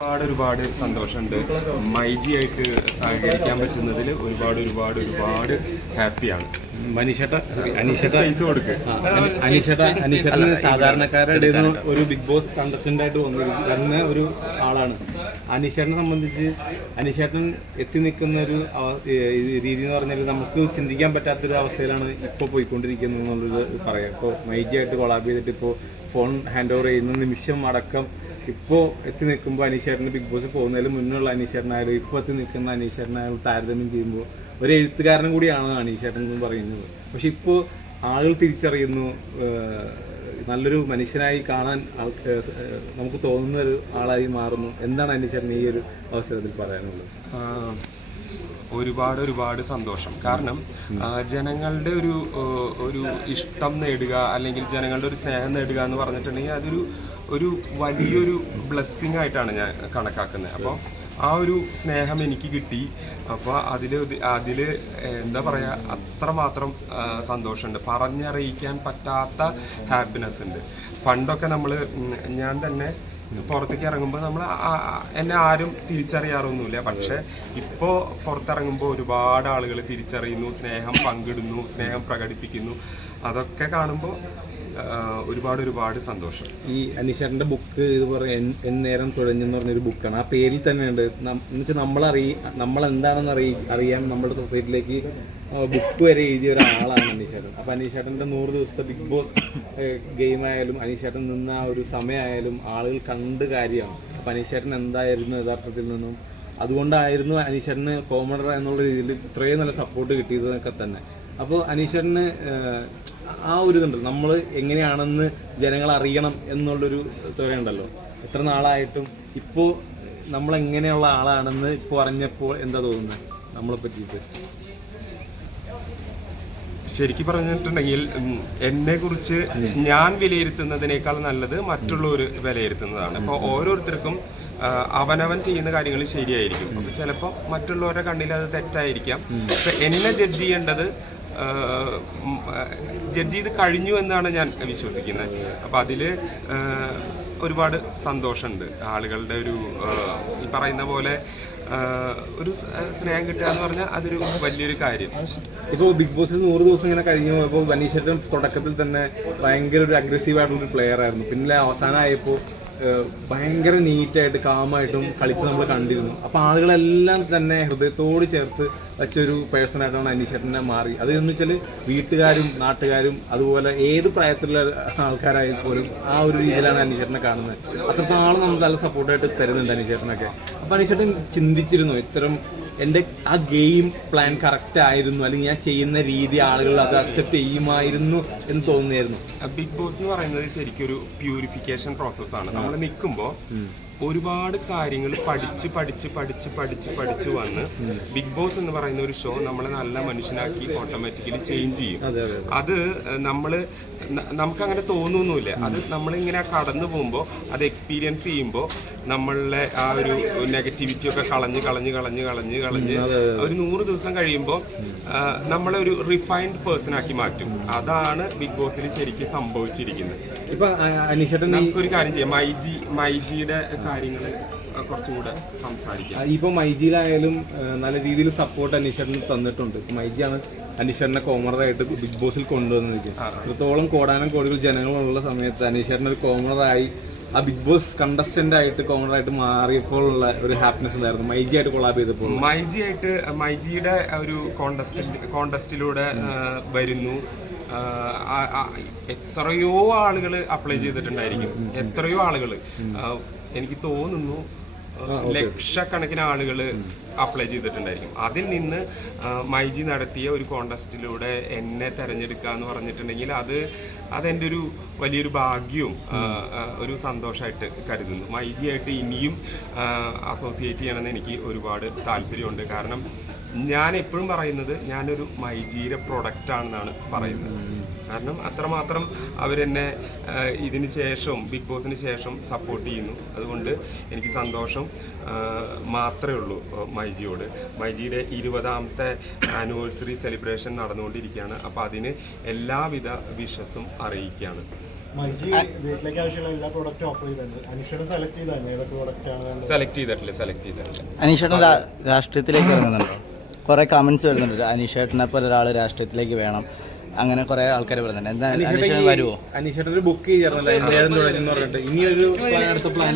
ഒരുപാട് ഒരുപാട് സന്തോഷമുണ്ട്. മൈജി ആയിട്ട് സഹകരിക്കാൻ പറ്റുന്നതിൽ ഒരുപാട് ഒരുപാട് ഒരുപാട് ഹാപ്പിയാണ്. അനീഷേട്ട അനീഷേട്ട അനീഷേട്ടന് സാധാരണക്കാരുടെ ഒരു ബിഗ് ബോസ് കണ്ടസ്റ്റന്റ് ആയിട്ട് വന്നിരുന്ന വരുന്ന ഒരു ആളാണ്. അനീഷേട്ടനെ സംബന്ധിച്ച് അനീഷേട്ടൻ എത്തി നിൽക്കുന്ന ഒരു ഈ രീതി എന്ന് പറഞ്ഞാൽ നമുക്ക് ചിന്തിക്കാൻ പറ്റാത്തൊരു അവസ്ഥയിലാണ് ഇപ്പോൾ പോയിക്കൊണ്ടിരിക്കുന്നത് എന്നുള്ളത് പറയാം. ഇപ്പോൾ മൈജി ആയിട്ട് കൊളാബ് ചെയ്തിട്ട് ഇപ്പോൾ ഫോൺ ഹാൻഡ് ഓവർ ചെയ്യുന്ന നിമിഷം അടക്കം ഇപ്പോൾ എത്തി നിൽക്കുമ്പോൾ അനീഷേട്ടന് ബിഗ് ബോസ് പോകുന്നതിന് മുന്നുള്ള അനീഷേട്ടനായാലും ഇപ്പൊ എത്തി നിൽക്കുന്ന അനീഷേട്ടനായാലും താരതമ്യം ചെയ്യുമ്പോൾ ഒരു എഴുത്തുകാരനും കൂടിയാണ് അനീഷേട്ടൻ എന്ന് പറയുന്നത്. പക്ഷെ ഇപ്പോൾ ആളുകൾ തിരിച്ചറിയുന്നു നല്ലൊരു മനുഷ്യനായി കാണാൻ നമുക്ക് തോന്നുന്ന ഒരു ആളായി മാറുന്നു. എന്താണ് അനീഷേട്ടൻ ഈ ഒരു അവസരത്തിൽ പറയാനുള്ളത്? ഒരുപാട് ഒരുപാട് സന്തോഷം. കാരണം ജനങ്ങളുടെ ഒരു ഒരു ഇഷ്ടം നേടുക അല്ലെങ്കിൽ ജനങ്ങളുടെ ഒരു സ്നേഹം നേടുക എന്ന് പറഞ്ഞിട്ടുണ്ടെങ്കിൽ അതൊരു ഒരു വലിയൊരു ബ്ലെസ്സിങ് ആയിട്ടാണ് ഞാൻ കണക്കാക്കുന്നത്. അപ്പോൾ ആ ഒരു സ്നേഹം എനിക്ക് കിട്ടി. അപ്പോൾ അതിൽ അതിൽ എന്താ പറയുക അത്രമാത്രം സന്തോഷമുണ്ട്. പറഞ്ഞറിയിക്കാൻ പറ്റാത്ത ഹാപ്പിനെസ് ഉണ്ട് പണ്ടൊക്കെ നമ്മൾ ഞാൻ തന്നെ പുറത്തേക്ക് ഇറങ്ങുമ്പോൾ നമ്മൾ എന്നെ ആരും തിരിച്ചറിയാറൊന്നുമില്ല. പക്ഷെ ഇപ്പോൾ പുറത്തിറങ്ങുമ്പോൾ ഒരുപാട് ആളുകൾ തിരിച്ചറിയുന്നു സ്നേഹം പങ്കിടുന്നു സ്നേഹം പ്രകടിപ്പിക്കുന്നു. അതൊക്കെ കാണുമ്പോൾ ഒരുപാട് ഒരുപാട് സന്തോഷം. ഈ അനിശാന്റെ ബുക്ക് ഇത് പറയും എന്നേരം തുഴഞ്ഞെന്ന് പറഞ്ഞൊരു ബുക്കാണ്. ആ പേരിൽ തന്നെയുണ്ട്. എന്നുവെച്ചാൽ നമ്മൾ അറിയ നമ്മൾ എന്താണെന്ന് അറിയി അറിയാൻ നമ്മുടെ സൊസൈറ്റിയിലേക്ക് ബുക്ക് വരെ എഴുതിയ ഒരാളാണ് അനീഷേട്ടൻ. അപ്പോൾ അനീഷേട്ടന്റെ നൂറ് ദിവസത്തെ ബിഗ് ബോസ് ഗെയിം ആയാലും അനീഷേട്ടൻ നിന്ന ആ ഒരു സമയമായാലും ആളുകൾ കണ്ട് കാര്യമാണ്. അപ്പോൾ അനീഷേട്ടൻ എന്തായിരുന്നു യഥാർത്ഥത്തിൽ നിന്നും? അതുകൊണ്ടായിരുന്നു അനീഷേട്ടന് കോമഡർ എന്നുള്ള രീതിയിൽ ഇത്രയും നല്ല സപ്പോർട്ട് കിട്ടിയതൊക്കെ തന്നെ. അപ്പോൾ അനീഷേട്ടന് ആ ഒരു ഇതുണ്ട് നമ്മൾ എങ്ങനെയാണെന്ന് ജനങ്ങൾ അറിയണം എന്നുള്ളൊരു തുറയുണ്ടല്ലോ എത്ര നാളായിട്ടും ഇപ്പോൾ നമ്മൾ എങ്ങനെയുള്ള ആളാണെന്ന് ഇപ്പോൾ അറിഞ്ഞപ്പോൾ എന്താ തോന്നുന്നത്? നമ്മളെ പറ്റിയിട്ട്. ശരിക്കും പറഞ്ഞിട്ടുണ്ടെങ്കിൽ എന്നെ കുറിച്ച് ഞാൻ വിലയിരുത്തുന്നതിനേക്കാൾ നല്ലത് മറ്റുള്ളവർ വിലയിരുത്തുന്നതാണ്. അപ്പോൾ ഓരോരുത്തർക്കും അവനവൻ ചെയ്യുന്ന കാര്യങ്ങൾ ശരിയായിരിക്കും. അപ്പൊ ചിലപ്പോൾ മറ്റുള്ളവരുടെ കണ്ണിൽ അത് തെറ്റായിരിക്കാം. അപ്പൊ എന്നെ ജഡ്ജ് ചെയ്യേണ്ടത് ജഡ്ജ് ചെയ്ത് കഴിഞ്ഞു എന്നാണ് ഞാൻ വിശ്വസിക്കുന്നത്. അപ്പോൾ അതിൽ ഒരുപാട് സന്തോഷമുണ്ട്. ആളുകളുടെ ഒരു ഈ പറയുന്ന പോലെ ഒരു സ്നേഹം കിട്ടുക എന്ന് പറഞ്ഞാൽ അതൊരു വലിയൊരു കാര്യം. ഇപ്പോൾ ബിഗ് ബോസിൽ നൂറ് ദിവസം ഇങ്ങനെ കഴിഞ്ഞു. അപ്പോൾ വനീഷേട്ടൻ തുടക്കത്തിൽ തന്നെ ഭയങ്കര ഒരു അഗ്രസീവ് ആയിട്ടുള്ള ഒരു പ്ലെയർ ആയിരുന്നു. പിന്നെ അവസാനമായപ്പോൾ ഭയങ്കര നീറ്റായിട്ട് കാമായിട്ടും കളിച്ച് നമ്മൾ കണ്ടിരുന്നു. അപ്പോൾ ആളുകളെല്ലാം തന്നെ ഹൃദയത്തോട് ചേർത്ത് വെച്ചൊരു പേഴ്സൺ ആയിട്ടാണ് അനീഷേട്ടനെ മാറി. അത് എന്ന് വെച്ചാൽ വീട്ടുകാരും നാട്ടുകാരും അതുപോലെ ഏത് പ്രായത്തിലുള്ള ആൾക്കാരായാൽ പോലും ആ ഒരു രീതിയിലാണ് അനീഷേട്ടനെ കാണുന്നത്. അത്രത്തോളം നമ്മൾ നല്ല സപ്പോർട്ടായിട്ട് തരുന്നുണ്ട് അനീഷേട്ടനൊക്കെ അപ്പോൾ അനീഷേട്ടൻ ചിന്തിച്ചിരുന്നു ഇത്തരം എന്റെ ആ ഗെയിം പ്ലാൻ കറക്റ്റ് ആയിരുന്നു. അല്ലെങ്കിൽ ഞാൻ ചെയ്യുന്ന രീതി ആളുകൾ അത് അക്സെപ്റ്റ് ചെയ്യുമായിരുന്നു എന്ന് തോന്നിയായിരുന്നു ബിഗ് ബോസ് എന്ന് പറയുന്നത് ശരിക്കും ഒരു പ്യൂരിഫിക്കേഷൻ പ്രോസസ്സാണ് നമ്മൾ നിൽക്കുമ്പോൾ ഒരുപാട് കാര്യങ്ങൾ പഠിച്ച് പഠിച്ച് പഠിച്ച് പഠിച്ച് പഠിച്ച് വന്ന് ബിഗ് ബോസ് എന്ന് പറയുന്ന ഒരു ഷോ നമ്മളെ നല്ല മനുഷ്യനാക്കി ഓട്ടോമാറ്റിക്കലി ചേഞ്ച് ചെയ്യും. അതെ നമ്മൾ നമുക്ക് അങ്ങനെ തോന്നുന്നില്ല അത് നമ്മളിങ്ങനെ കടന്നു പോകുമ്പോൾ അത് എക്സ്പീരിയൻസ് ചെയ്യുമ്പോൾ നമ്മളുടെ ആ ഒരു നെഗറ്റിവിറ്റി ഒക്കെ കളഞ്ഞ് കളഞ്ഞ് കളഞ്ഞ് കളഞ്ഞ് കളഞ്ഞ് ഒരു നൂറ് ദിവസം കഴിയുമ്പോൾ നമ്മളെ ഒരു റിഫൈൻഡ് പേഴ്സൺ ആക്കി മാറ്റും. അതാണ് ബിഗ് ബോസിൽ ശരിക്കും സംഭവിച്ചിരിക്കുന്നത്. ഇപ്പൊ ഒരു കാര്യം ചെയ്യാം. മൈജി മൈജിയുടെ കാര്യങ്ങൾ കുറച്ചുകൂടെ സംസാരിക്കാം. ഇപ്പൊ മൈജിയിലായാലും നല്ല രീതിയിൽ സപ്പോർട്ട് അനീഷേട്ടന് തന്നിട്ടുണ്ട്. മൈജിയാണ് അനീഷേട്ടനെ കോമണറായിട്ട് ബിഗ് ബോസിൽ കൊണ്ടുവന്നിരിക്കുന്നത്. ആ. ഇത്രത്തോളം കോടാനും കോടികൾ ജനങ്ങളുള്ള സമയത്ത് അനീഷേട്ടൻ ഒരു കോമണറായി ആ ബിഗ് ബോസ് കണ്ടസ്റ്റന്റ് ആയിട്ട് ആയിട്ട് മാറിയപ്പോൾ ഉള്ള ഒരു ഹാപ്പിനെസ് ഉണ്ടായിരുന്നു മൈജി ആയിട്ട് കൊളാബ് ചെയ്തപ്പോൾ? മൈജി ആയിട്ട് മൈജിയുടെ ഒരു കോണ്ടസ്റ്റ് കോണ്ടസ്റ്റിലൂടെ വരുന്നു. എത്രയോ ആളുകൾ അപ്ലൈ ചെയ്തിട്ടുണ്ടായിരിക്കും. എത്രയോ ആളുകൾ എനിക്ക് തോന്നുന്നു ലക്ഷക്കണക്കിന് ആളുകൾ അപ്ലൈ ചെയ്തിട്ടുണ്ടായിരിക്കും. അതിൽ നിന്ന് മൈജി നടത്തിയ ഒരു കോണ്ടസ്റ്റിലൂടെ എന്നെ തെരഞ്ഞെടുക്കുക എന്ന് പറഞ്ഞിട്ടുണ്ടെങ്കിൽ അത് അതെന്റെ ഒരു വലിയൊരു ഭാഗ്യവും ഒരു സന്തോഷമായിട്ട് കരുതുന്നു. മൈജിയായിട്ട് ഇനിയും അസോസിയേറ്റ് ചെയ്യണമെന്ന് എനിക്ക് ഒരുപാട് താല്പര്യമുണ്ട്. കാരണം ഞാൻ എപ്പോഴും പറയുന്നത് ഞാനൊരു മൈജീര പ്രൊഡക്റ്റ് ആണെന്നാണ് പറയുന്നത്. കാരണം അത്രമാത്രം അവരെന്നെ എന്നെ ഇതിന് ശേഷവും ബിഗ് ബോസിന് ശേഷം സപ്പോർട്ട് ചെയ്യുന്നു. അതുകൊണ്ട് എനിക്ക് സന്തോഷം മാത്രമേ ഉള്ളൂ മൈജിയോട് മൈജിയുടെ ഇരുപതാമത്തെ ആനിവേഴ്സറി സെലിബ്രേഷൻ നടന്നുകൊണ്ടിരിക്കുകയാണ്. അപ്പോൾ അതിന് എല്ലാവിധ വിഷസും അറിയിക്കുകയാണ്. മൈജി വീട്ടിലേക്ക് ആവശ്യമുള്ള എല്ലാ പ്രോഡക്റ്റും ഓഫർ ചെയ്തിട്ടുണ്ട്. അനിഷയുടെ സെലക്ട് ചെയ്താണ് ഏതൊക്കെ പ്രോഡക്റ്റ് ആണ് സെലക്ട് ചെയ്തിട്ടില്ല സെലക്ട് ചെയ്തിട്ടില്ല. അനീഷേട്ടൻ രാ- രാഷ്ട്രീയത്തിലേക്ക് ഇറങ്ങുന്നുണ്ടോ? കുറെ കമന്റ്സ് വരുന്നുണ്ട്. അനീഷേട്ടനെ പോലെ ഒരാൾ രാഷ്ട്രീയത്തിലേക്ക് വേണം. അങ്ങനെ കുറെ ആൾക്കാർ വരുന്നുണ്ട് എന്താ അനീഷേട്ടൻ വരുമോ അനീഷേട്ടൻ ഒരു ബുക്ക് ചെയ്യാറുണ്ടല്ലോ പറഞ്ഞിട്ട്. ഇനിയൊരു അടുത്ത പ്ലാൻ